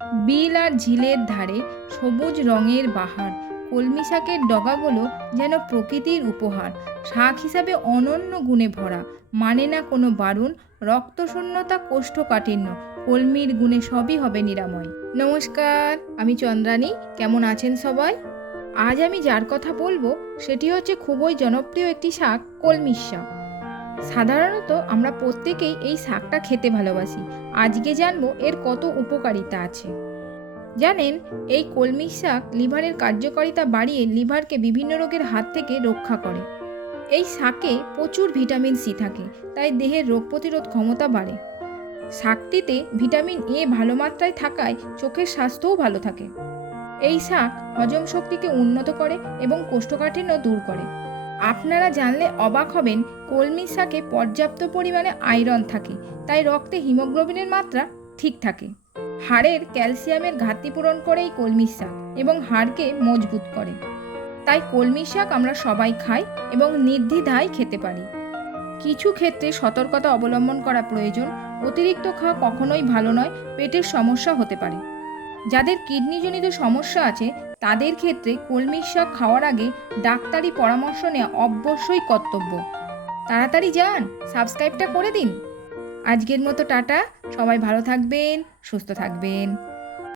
বিল আর ঝিলের ধারে সবুজ রঙের বাহার, কলমি শাকের ডগাগুলো যেন প্রকৃতির উপহার। শাক হিসাবে অনন্য গুণে ভরা, মানে না কোনো বারণ, রক্তশূন্যতা কোষ্ঠকাঠিন্য, কলমির গুণে সবই হবে নিরাময়। নমস্কার, আমি চন্দ্রানী। কেমন আছেন সবাই? আজ আমি যার কথা বলবো সেটি হচ্ছে খুবই জনপ্রিয় একটি শাক, কলমির শাক। সাধারণত আমরা প্রত্যেকেই এই শাকটা খেতে ভালোবাসি। আজকে জানবো এর কত উপকারিতা আছে। জানেন, এই কলমি শাক লিভারের কার্যকারিতা বাড়িয়ে লিভারকে বিভিন্ন রোগের হাত থেকে রক্ষা করে। এই শাকে প্রচুর ভিটামিন সি থাকে, তাই দেহের রোগ প্রতিরোধ ক্ষমতা বাড়ে। শাকটিতে ভিটামিন এ ভালো মাত্রায় থাকায় চোখের স্বাস্থ্যও ভালো থাকে। এই শাক হজম শক্তিকে উন্নত করে এবং কোষ্ঠকাঠিন্য দূর করে। আপনারা জানলে অবাক হবেন, কলমি শাকে পর্যাপ্ত পরিমাণে আয়রন থাকে, তাই রক্তে হিমোগ্লোবিনের মাত্রা ঠিক থাকে। হাড়ের ক্যালসিয়ামের ঘাটতি পূরণ করে এই কলমি শাক এবং হাড়কে মজবুত করে। তাই কলমি শাক আমরা সবাই খাই এবং নির্দ্বিধায় খেতে পারি। কিছু ক্ষেত্রে সতর্কতা অবলম্বন করা প্রয়োজন। অতিরিক্ত খাওয়া কখনোই ভালো নয়, পেটের সমস্যা হতে পারে। যাদের কিডনিজনিত সমস্যা আছে তাদের ক্ষেত্রে কলমি শাক খাওয়ার আগে ডাক্তারি পরামর্শ নেওয়া অবশ্যই কর্তব্য। তাড়াতাড়ি যান, সাবস্ক্রাইবটা করে দিন। আজকের মতো টাটা। সবাই ভালো থাকবেন, সুস্থ থাকবেন।